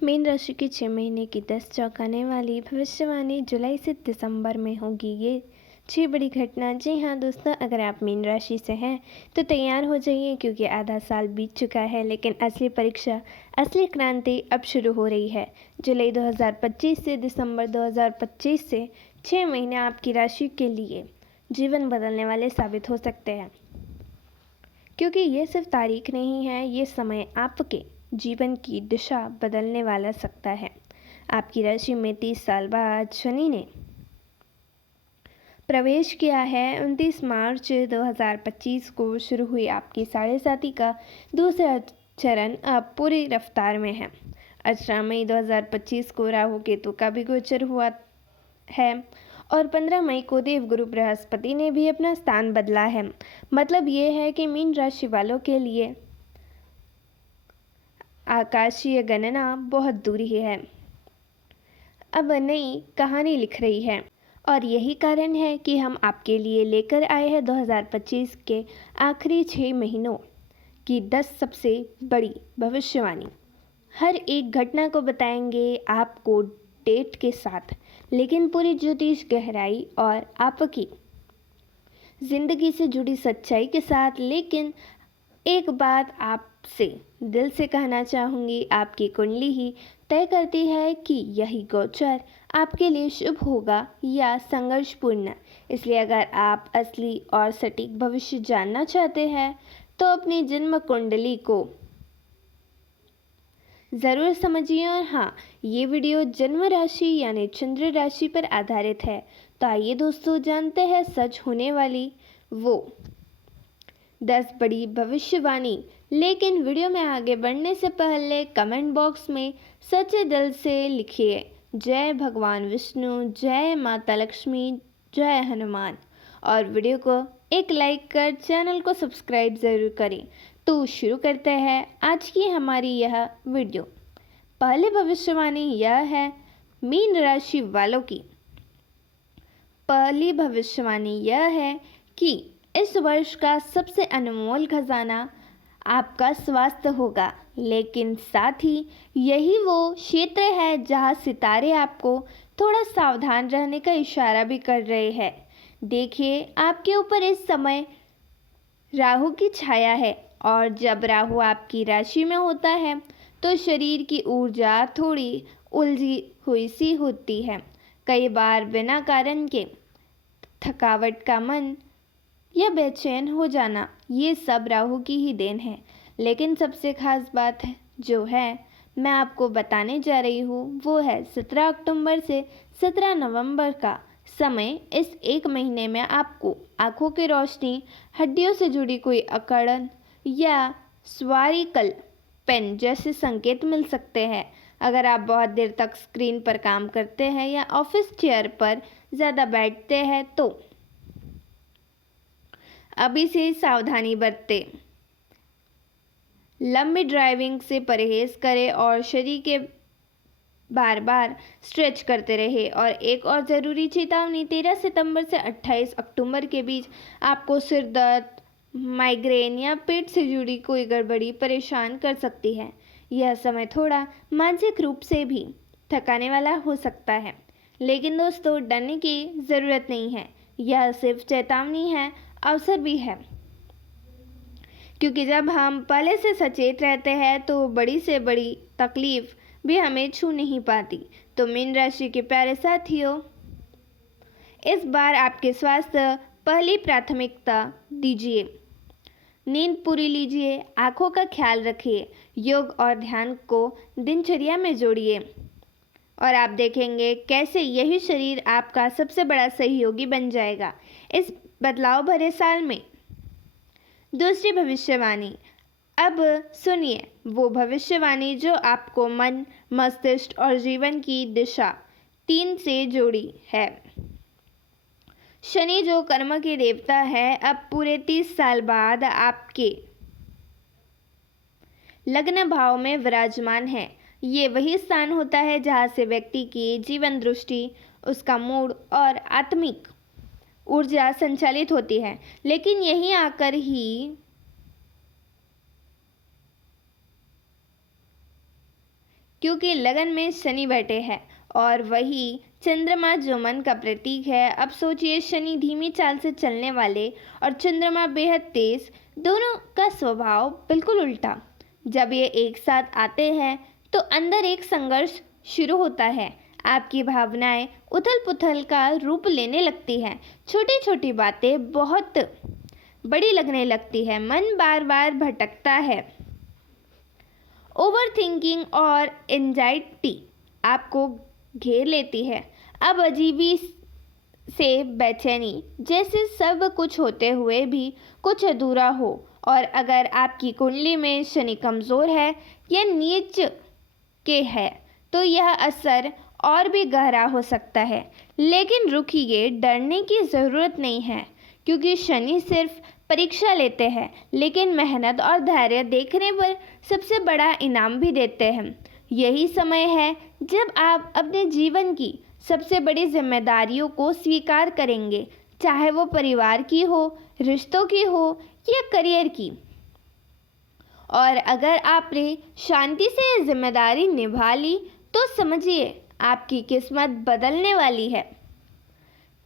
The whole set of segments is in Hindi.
मीन राशि की 6 महीने की 10 चौंकाने वाली भविष्यवाणी जुलाई से दिसंबर में होगी। ये 6 बड़ी घटना। जी हाँ दोस्तों, अगर आप मीन राशि से हैं तो तैयार हो जाइए, क्योंकि आधा साल बीत चुका है, लेकिन असली परीक्षा, असली क्रांति अब शुरू हो रही है। जुलाई 2025 से दिसंबर 2025 से 6 महीने आपकी राशि के लिए जीवन बदलने वाले साबित हो सकते हैं, क्योंकि ये सिर्फ तारीख नहीं है, ये समय आपके जीवन की दिशा बदलने वाला सकता है। आपकी राशि में 30 साल बाद शनि ने प्रवेश किया है। 29 मार्च 2025 को शुरू हुई आपकी साढ़े साती का दूसरा चरण अब पूरी रफ्तार में है। 18 मई 2025 को राहु केतु का भी गोचर हुआ है और 15 मई को देवगुरु बृहस्पति ने भी अपना स्थान बदला है। मतलब ये है कि मीन राशि वालों के लिए आकाशीय गणना बहुत दूरी है, अब नई कहानी लिख रही है। और यही कारण है कि हम आपके लिए लेकर आए हैं 2025 के आखिरी 6 महीनों की 10 सबसे बड़ी भविष्यवाणी। हर एक घटना को बताएंगे आपको डेट के साथ, लेकिन पूरी ज्योतिष गहराई और आपकी जिंदगी से जुड़ी सच्चाई के साथ। लेकिन एक बात आपसे दिल से कहना चाहूँगी, आपकी कुंडली ही तय करती है कि यही गोचर आपके लिए शुभ होगा या संघर्षपूर्ण। इसलिए अगर आप असली और सटीक भविष्य जानना चाहते हैं तो अपनी जन्म कुंडली को ज़रूर समझिए। और हाँ, ये वीडियो जन्म राशि यानी चंद्र राशि पर आधारित है। तो आइए दोस्तों, जानते हैं सच होने वाली वो 10 बड़ी भविष्यवाणी। लेकिन वीडियो में आगे बढ़ने से पहले कमेंट बॉक्स में सच्चे दिल से लिखिए जय भगवान विष्णु, जय माता लक्ष्मी, जय हनुमान। और वीडियो को एक लाइक कर चैनल को सब्सक्राइब ज़रूर करें। तो शुरू करते हैं आज की हमारी यह वीडियो। पहली भविष्यवाणी यह है मीन राशि वालों की। पहली भविष्यवाणी यह है कि इस वर्ष का सबसे अनमोल खजाना आपका स्वास्थ्य होगा, लेकिन साथ ही यही वो क्षेत्र है जहां सितारे आपको थोड़ा सावधान रहने का इशारा भी कर रहे हैं। देखिए, आपके ऊपर इस समय राहु की छाया है, और जब राहु आपकी राशि में होता है तो शरीर की ऊर्जा थोड़ी उलझी हुई सी होती है। कई बार बिना कारण के थकावट का मन या बेचैन हो जाना, ये सब राहु की ही देन है। लेकिन सबसे खास बात है जो है मैं आपको बताने जा रही हूँ, वो है 17 अक्टूबर से 17 नवंबर का समय। इस एक महीने में आपको आंखों की रोशनी, हड्डियों से जुड़ी कोई अकड़न या स्वारिकल पेन जैसे संकेत मिल सकते हैं। अगर आप बहुत देर तक स्क्रीन पर काम करते हैं या ऑफिस चेयर पर ज़्यादा बैठते हैं तो अभी से सावधानी बरतें। लंबी ड्राइविंग से परहेज करें और शरीर के बार बार स्ट्रेच करते रहे। और एक और ज़रूरी चेतावनी, 13 सितंबर से 28 अक्टूबर के बीच आपको सिर दर्द, माइग्रेन या पेट से जुड़ी कोई गड़बड़ी परेशान कर सकती है। यह समय थोड़ा मानसिक रूप से भी थकाने वाला हो सकता है, लेकिन दोस्तों डरने की ज़रूरत नहीं है। यह सिर्फ चेतावनी है, अवसर भी है, क्योंकि जब हम पहले से सचेत रहते हैं तो बड़ी से बड़ी तकलीफ भी हमें छू नहीं पाती। तो मीन राशि के प्यारे साथियों, इस बार आपके स्वास्थ्य पहली प्राथमिकता दीजिए। नींद पूरी लीजिए, आँखों का ख्याल रखिए, योग और ध्यान को दिनचर्या में जोड़िए, और आप देखेंगे कैसे यही शरीर आपका सबसे बड़ा सहयोगी बन जाएगा इस बदलाव भरे साल में। दूसरी भविष्यवाणी, अब सुनिए वो भविष्यवाणी जो आपको मन, मस्तिष्क और जीवन की दिशा 3 से जोड़ी है। शनि जो कर्म के देवता है, अब पूरे 30 साल बाद आपके लग्न भाव में विराजमान है। ये वही स्थान होता है जहाँ से व्यक्ति की जीवन दृष्टि, उसका मूड और आत्मिक ऊर्जा संचालित होती है। लेकिन यहीं आकर ही क्योंकि लगन में शनि बैठे हैं और वही चंद्रमा जो मन का प्रतीक है। अब सोचिए, शनि धीमी चाल से चलने वाले और चंद्रमा बेहद तेज, दोनों का स्वभाव बिल्कुल उल्टा। जब ये एक साथ आते हैं तो अंदर एक संघर्ष शुरू होता है। आपकी भावनाएं उथल पुथल का रूप लेने लगती हैं। छोटी छोटी बातें बहुत बड़ी लगने लगती है। मन बार बार भटकता है। ओवर थिंकिंग और एंजाइटी आपको घेर लेती है। अब अजीबी से बेचैनी, जैसे सब कुछ होते हुए भी कुछ अधूरा हो। और अगर आपकी कुंडली में शनि कमज़ोर है या नीच के है तो यह असर और भी गहरा हो सकता है। लेकिन रुकिए, डरने की ज़रूरत नहीं है, क्योंकि शनि सिर्फ परीक्षा लेते हैं, लेकिन मेहनत और धैर्य देखने पर सबसे बड़ा इनाम भी देते हैं। यही समय है जब आप अपने जीवन की सबसे बड़ी जिम्मेदारियों को स्वीकार करेंगे, चाहे वो परिवार की हो, रिश्तों की हो या करियर की। और अगर आपने शांति से ये जिम्मेदारी निभा ली तो समझिए, आपकी किस्मत बदलने वाली है।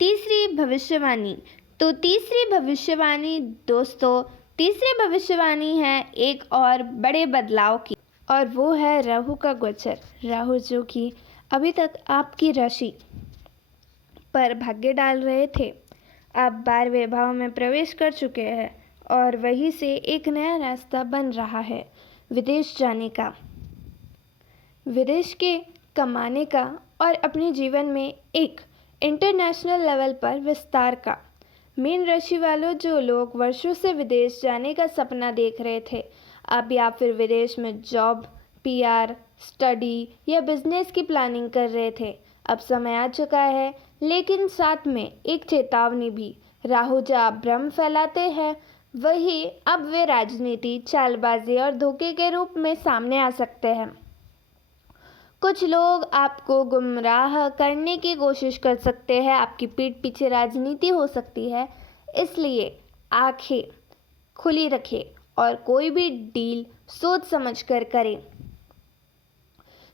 तीसरी भविष्यवाणी। तो तीसरी भविष्यवाणी दोस्तों, तीसरी भविष्यवाणी है एक और बड़े बदलाव की, और वो है राहु का गोचर। राहु जो कि अभी तक आपकी राशि पर भाग्य डाल रहे थे, अब 12वें भाव में प्रवेश कर चुके हैं और वहीं से एक नया रास्ता बन रहा है विदेश जाने का, विदेश के कमाने का और अपने जीवन में एक इंटरनेशनल लेवल पर विस्तार का। मीन राशि वालों, जो लोग वर्षों से विदेश जाने का सपना देख रहे थे, अब या फिर विदेश में जॉब, पीआर, स्टडी या बिजनेस की प्लानिंग कर रहे थे, अब समय आ चुका है। लेकिन साथ में एक चेतावनी भी। राहु जहाँ भ्रम फैलाते हैं, वही अब वे राजनीति, चालबाजी और धोखे के रूप में सामने आ सकते हैं। कुछ लोग आपको गुमराह करने की कोशिश कर सकते हैं। आपकी पीठ पीछे राजनीति हो सकती है, इसलिए आंखें खुली रखें और कोई भी डील सोच समझ कर करें।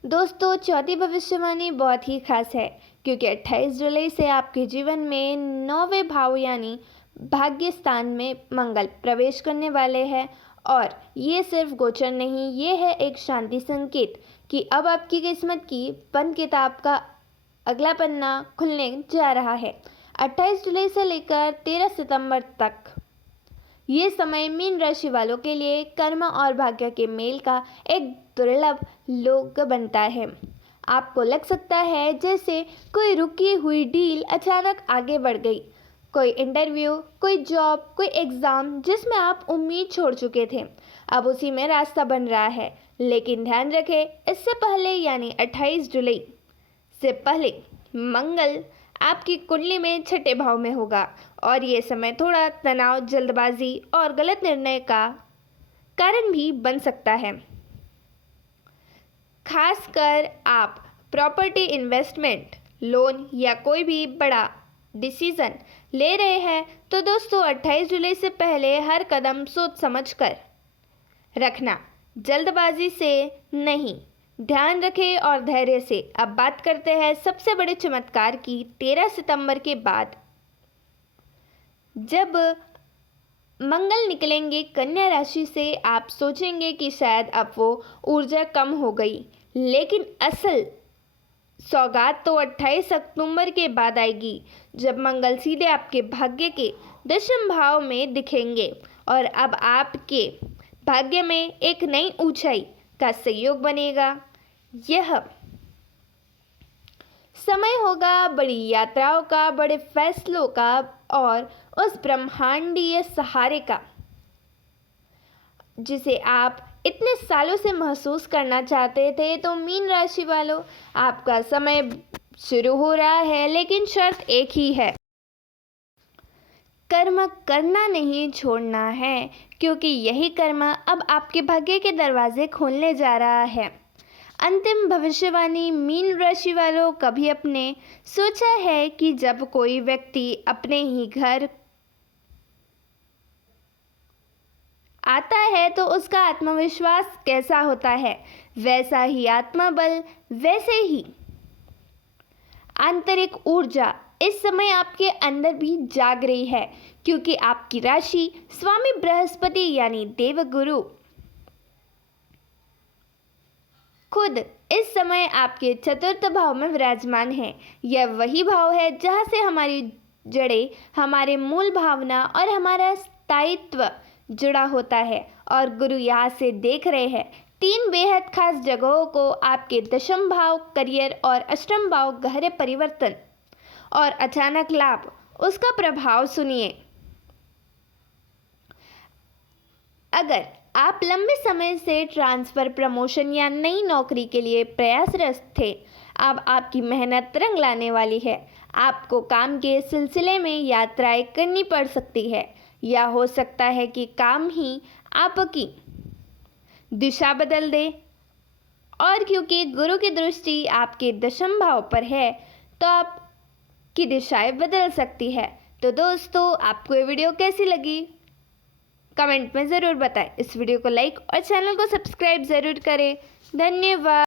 दोस्तों, चौथी भविष्यवाणी बहुत ही खास है, क्योंकि 28 जुलाई से आपके जीवन में 9वें भाव यानी भाग्य स्थान में मंगल प्रवेश करने वाले हैं। और ये सिर्फ गोचर नहीं, ये है एक शांति संकेत कि अब आपकी किस्मत की बंद किताब का अगला पन्ना खुलने जा रहा है। 28 जुलाई से लेकर 13 सितंबर तक ये समय मीन राशि वालों के लिए कर्म और भाग्य के मेल का एक दुर्लभ योग बनता है। आपको लग सकता है जैसे कोई रुकी हुई डील अचानक आगे बढ़ गई। कोई इंटरव्यू, कोई जॉब, कोई एग्ज़ाम जिसमें आप उम्मीद छोड़ चुके थे, अब उसी में रास्ता बन रहा है। लेकिन ध्यान रखें, इससे पहले यानी 28 जुलाई से पहले मंगल आपकी कुंडली में छठे भाव में होगा और ये समय थोड़ा तनाव, जल्दबाजी और गलत निर्णय का कारण भी बन सकता है। खासकर आप प्रॉपर्टी, इन्वेस्टमेंट, लोन या कोई भी बड़ा डिसीजन ले रहे हैं तो दोस्तों 28 जुलाई से पहले हर कदम सोच समझ कर रखना, जल्दबाजी से नहीं। ध्यान रखें और धैर्य से। अब बात करते हैं सबसे बड़े चमत्कार की। 13 सितंबर के बाद जब मंगल निकलेंगे कन्या राशि से, आप सोचेंगे कि शायद अब वो ऊर्जा कम हो गई, लेकिन असल सौगात तो 28 अक्टूबर के बाद आएगी, जब मंगल सीधे आपके भाग्य के 10वें भाव में दिखेंगे और अब आपके भाग्य में एक नई ऊंचाई का सहयोग बनेगा। यह समय होगा बड़ी यात्राओं का, बड़े फैसलों का और उस ब्रह्मांडीय सहारे का जिसे आप इतने सालों से महसूस करना चाहते थे। तो मीन राशि वालों, आपका समय शुरू हो रहा है, लेकिन शर्त एक ही है, कर्म करना नहीं छोड़ना है, क्योंकि यही कर्म अब आपके भाग्य के दरवाजे खोलने जा रहा है। अंतिम भविष्यवाणी। मीन राशि वालों, कभी अपने सोचा है कि जब कोई व्यक्ति अपने ही घर आता है तो उसका आत्मविश्वास कैसा होता है, वैसा ही आत्मबल, वैसे ही आंतरिक ऊर्जा इस समय आपके अंदर भी जाग रही है, क्योंकि आपकी राशि स्वामी बृहस्पति यानी देवगुरु खुद इस समय आपके चतुर्थ भाव में विराजमान है। यह वही भाव है जहाँ से हमारी जड़ें, हमारे मूल भावना और हमारा स्थायित्व जुड़ा होता है। और गुरु यहाँ से देख रहे हैं 3 बेहद खास जगहों को, आपके दशम भाव, करियर और अष्टम भाव, गहरे परिवर्तन और अचानक लाभ। उसका प्रभाव सुनिए। अगर आप लंबे समय से ट्रांसफ़र, प्रमोशन या नई नौकरी के लिए प्रयासरत थे, अब आपकी मेहनत रंग लाने वाली है। आपको काम के सिलसिले में यात्राएं करनी पड़ सकती है, या हो सकता है कि काम ही आपकी दिशा बदल दे। और क्योंकि गुरु की दृष्टि आपके दशम भाव पर है, तो आपकी दिशाएं बदल सकती है। तो दोस्तों, आपको ये वीडियो कैसी लगी कमेंट में ज़रूर बताएं। इस वीडियो को लाइक और चैनल को सब्सक्राइब ज़रूर करें। धन्यवाद।